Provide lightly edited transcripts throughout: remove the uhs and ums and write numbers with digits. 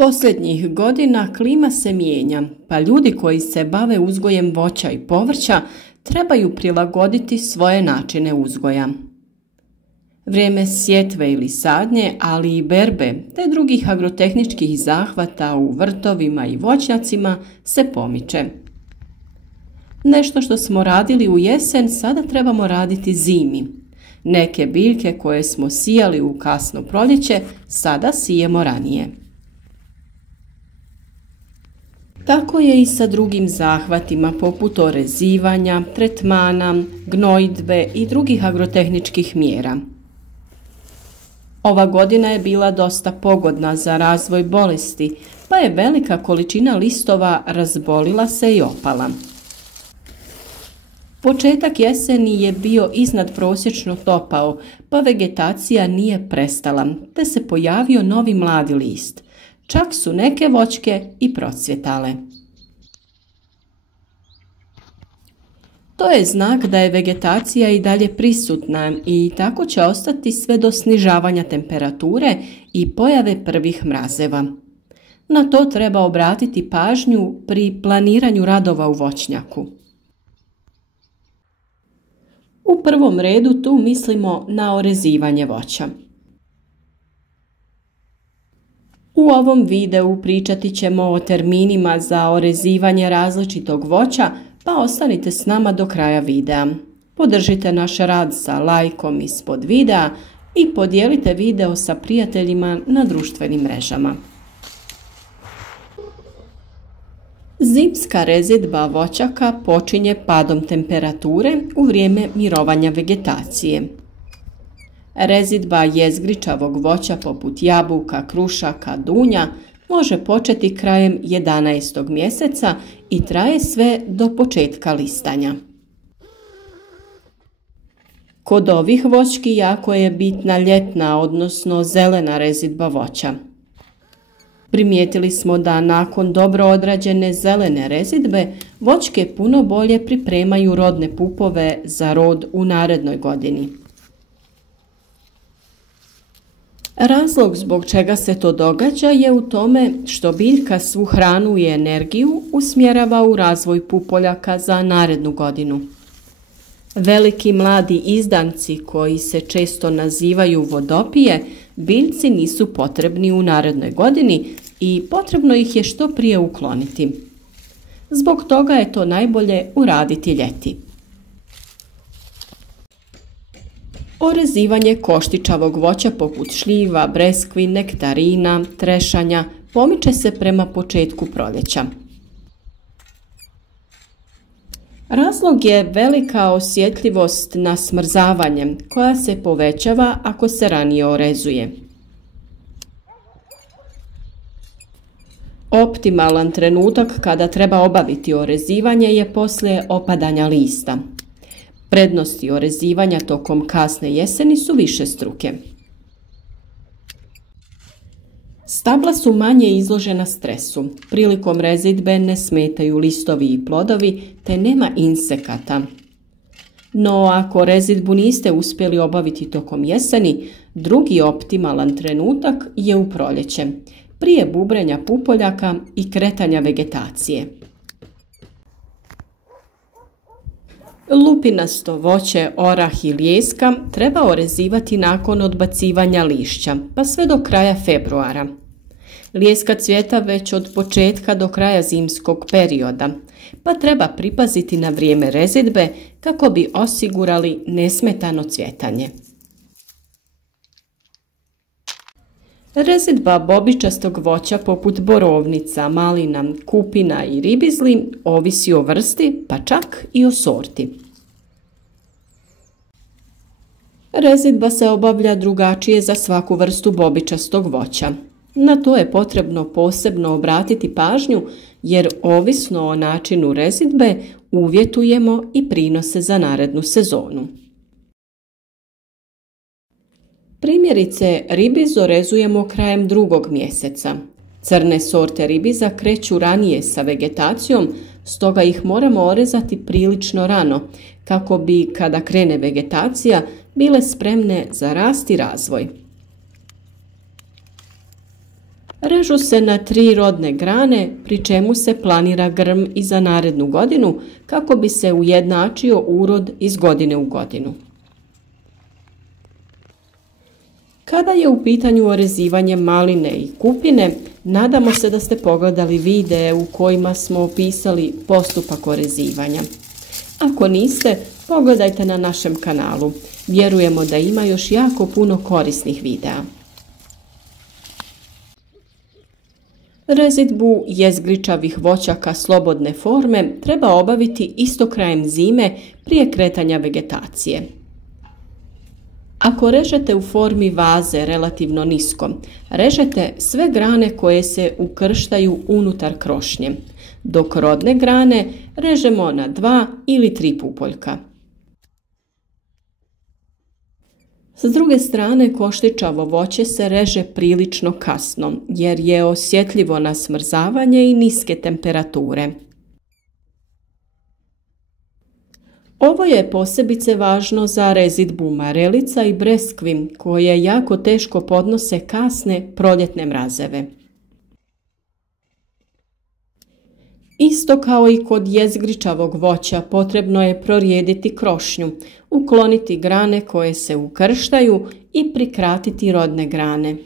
Posljednjih godina klima se mijenja, pa ljudi koji se bave uzgojem voća i povrća trebaju prilagoditi svoje načine uzgoja. Vrijeme sjetve ili sadnje, ali i berbe te drugih agrotehničkih zahvata u vrtovima i voćnjacima se pomiče. Nešto što smo radili u jesen sada trebamo raditi zimi. Neke biljke koje smo sijali u kasno proljeće sada sijemo ranije. Tako je i sa drugim zahvatima poput orezivanja, tretmana, gnojidbe i drugih agrotehničkih mjera. Ova godina je bila dosta pogodna za razvoj bolesti, pa je velika količina listova razbolila se i opala. Početak jeseni je bio iznadprosječno topao, pa vegetacija nije prestala, te se pojavio novi mladi list. Čak su neke voćke i procvjetale. To je znak da je vegetacija i dalje prisutna i tako će ostati sve do snižavanja temperature i pojave prvih mrazeva. Na to treba obratiti pažnju pri planiranju radova u voćnjaku. U prvom redu tu mislimo na orezivanje voća. U ovom videu pričati ćemo o terminima za orezivanje različitog voća, pa ostanite s nama do kraja videa. Podržite naš rad sa lajkom ispod videa i podijelite video sa prijateljima na društvenim mrežama. Zimska rezidba voćaka počinje padom temperature u vrijeme mirovanja vegetacije. Rezidba jezgričavog voća poput jabuka, krušaka, dunja može početi krajem 11. mjeseca i traje sve do početka listanja. Kod ovih voćki jako je bitna ljetna, odnosno zelena rezidba voća. Primijetili smo da nakon dobro odrađene zelene rezidbe voćke puno bolje pripremaju rodne pupove za rod u narednoj godini. Razlog zbog čega se to događa je u tome što biljka svu hranu i energiju usmjerava u razvoj pupoljaka za narednu godinu. Veliki mladi izdanci koji se često nazivaju vodopije, biljci nisu potrebni u narednoj godini i potrebno ih je što prije ukloniti. Zbog toga je to najbolje uraditi ljeti. Orezivanje koštičavog voća poput šljiva, breskvi, nektarina, trešanja pomiče se prema početku proljeća. Razlog je velika osjetljivost na smrzavanje koja se povećava ako se ranije orezuje. Optimalan trenutak kada treba obaviti orezivanje je poslije opadanja lista. Prednosti orezivanja tokom kasne jeseni su višestruke. Stabla su manje izložena stresu. Prilikom rezidbe ne smetaju listovi i plodovi, te nema insekata. No ako rezidbu niste uspjeli obaviti tokom jeseni, drugi optimalan trenutak je u proljeće, prije bubrenja pupoljaka i kretanja vegetacije. Lupinasto voće, orah i lijeska treba orezivati nakon odbacivanja lišća, pa sve do kraja februara. Lijeska cvjeta već od početka do kraja zimskog perioda, pa treba pripaziti na vrijeme rezidbe kako bi osigurali nesmetano cvjetanje. Rezidba bobičastog voća poput borovnica, malina, kupina i ribizli ovisi o vrsti, pa čak i o sorti. Rezidba se obavlja drugačije za svaku vrstu bobičastog voća. Na to je potrebno posebno obratiti pažnju jer ovisno o načinu rezidbe uvjetujemo i prinose za narednu sezonu. Primjerice, ribiz orezujemo krajem 2. mjeseca. Crne sorte ribiza kreću ranije sa vegetacijom, stoga ih moramo orezati prilično rano, kako bi, kada krene vegetacija, bile spremne za rast i razvoj. Režu se na 3 rodne grane, pri čemu se planira grm i za narednu godinu kako bi se ujednačio urod iz godine u godinu. Kada je u pitanju orezivanje maline i kupine, nadamo se da ste pogledali videe u kojima smo opisali postupak orezivanja. Ako niste, pogledajte na našem kanalu. Vjerujemo da ima još jako puno korisnih videa. Rezidbu jezgričavih voćaka slobodne forme treba obaviti isto krajem zime prije kretanja vegetacije. Ako režete u formi vaze relativno nisko, režete sve grane koje se ukrštaju unutar krošnje, dok rodne grane režemo na 2 ili 3 pupoljka. S druge strane, koštičavo voće se reže prilično kasno jer je osjetljivo na smrzavanje i niske temperature. Ovo je posebice važno za rezidbu marelica i breskvi koje jako teško podnose kasne proljetne mrazeve. Isto kao i kod jezgričavog voća potrebno je prorijediti krošnju, ukloniti grane koje se ukrštaju i prikratiti rodne grane.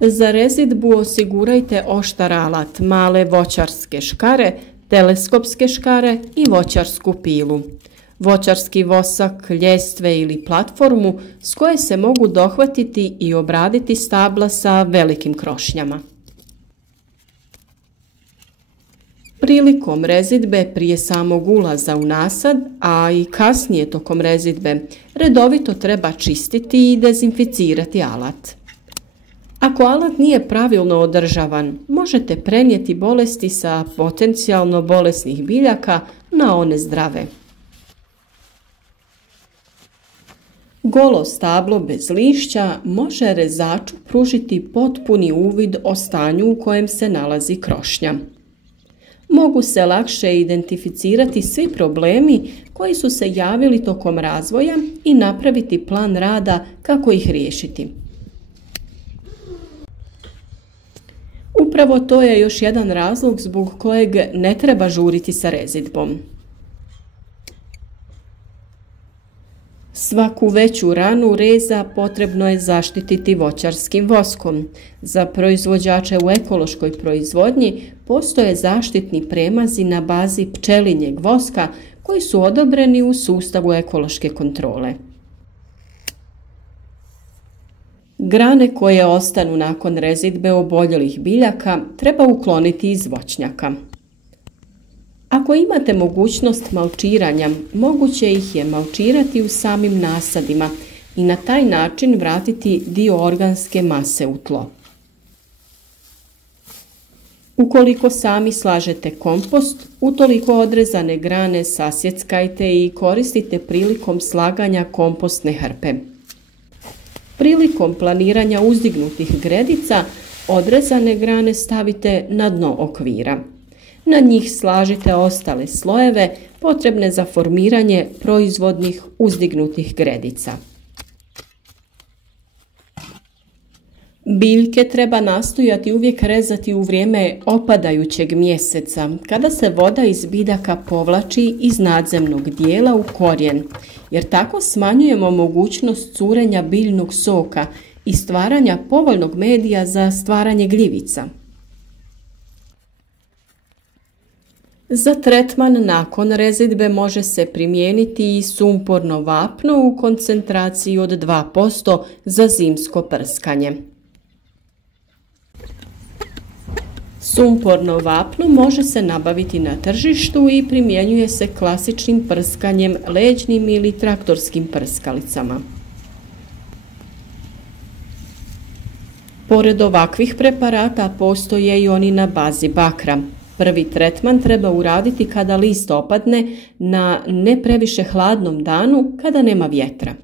Za rezidbu osigurajte oštar alat, male voćarske škare, teleskopske škare i voćarsku pilu, voćarski vosak, ljestve ili platformu s koje se mogu dohvatiti i obraditi stabla sa velikim krošnjama. Prilikom rezidbe prije samog ulaza u nasad, a i kasnije tokom rezidbe, redovito treba čistiti i dezinficirati alat. Ako alat nije pravilno održavan, možete prenijeti bolesti sa potencijalno bolesnih biljaka na one zdrave. Golo stablo bez lišća može rezaču pružiti potpuni uvid o stanju u kojem se nalazi krošnja. Mogu se lakše identificirati svi problemi koji su se javili tokom razvoja i napraviti plan rada kako ih riješiti. Upravo to je još jedan razlog zbog kojeg ne treba žuriti sa rezidbom. Svaku veću ranu reza potrebno je zaštititi voćarskim voskom. Za proizvođače u ekološkoj proizvodnji postoje zaštitni premazi na bazi pčelinjeg voska koji su odobreni u sustavu ekološke kontrole. Grane koje ostanu nakon rezidbe oboljelih biljaka treba ukloniti iz voćnjaka. Ako imate mogućnost malčiranja, moguće ih je malčirati u samim nasadima i na taj način vratiti dio organske mase u tlo. Ukoliko sami slažete kompost, utoliko odrezane grane sasjeckajte i koristite prilikom slaganja kompostne hrpe. Prilikom planiranja uzdignutih gredica, odrezane grane stavite na dno okvira. Na njih slažite ostale slojeve potrebne za formiranje proizvodnih uzdignutih gredica. Biljke treba nastojati uvijek rezati u vrijeme opadajućeg mjeseca, kada se voda iz biljaka povlači iz nadzemnog dijela u korijen, jer tako smanjujemo mogućnost curenja biljnog soka i stvaranja povoljnog medija za stvaranje gljivica. Za tretman nakon rezidbe može se primijeniti i sumporno vapno u koncentraciji od 2% za zimsko prskanje. Sumporno vapno može se nabaviti na tržištu i primjenjuje se klasičnim prskanjem leđnim ili traktorskim prskalicama. Pored ovakvih preparata postoje i oni na bazi bakra. Prvi tretman treba uraditi kada list opadne na ne previše hladnom danu kada nema vjetra.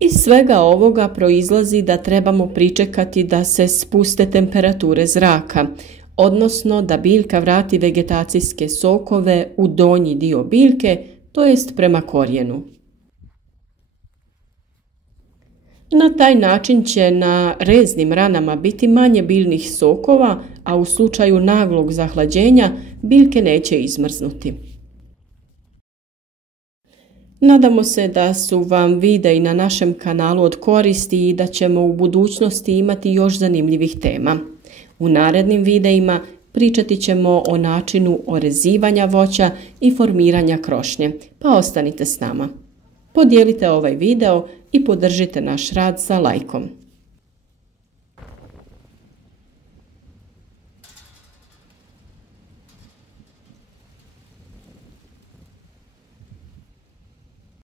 Iz svega ovoga proizlazi da trebamo pričekati da se spuste temperature zraka, odnosno da biljka vrati vegetacijske sokove u donji dio biljke, to jest prema korijenu. Na taj način će na reznim ranama biti manje biljnih sokova, a u slučaju naglog zahlađenja biljke neće izmrznuti. Nadamo se da su vam videi na našem kanalu od koristi i da ćemo u budućnosti imati još zanimljivih tema. U narednim videima pričati ćemo o načinu orezivanja voća i formiranja krošnje, pa ostanite s nama. Podijelite ovaj video i podržite naš rad sa lajkom.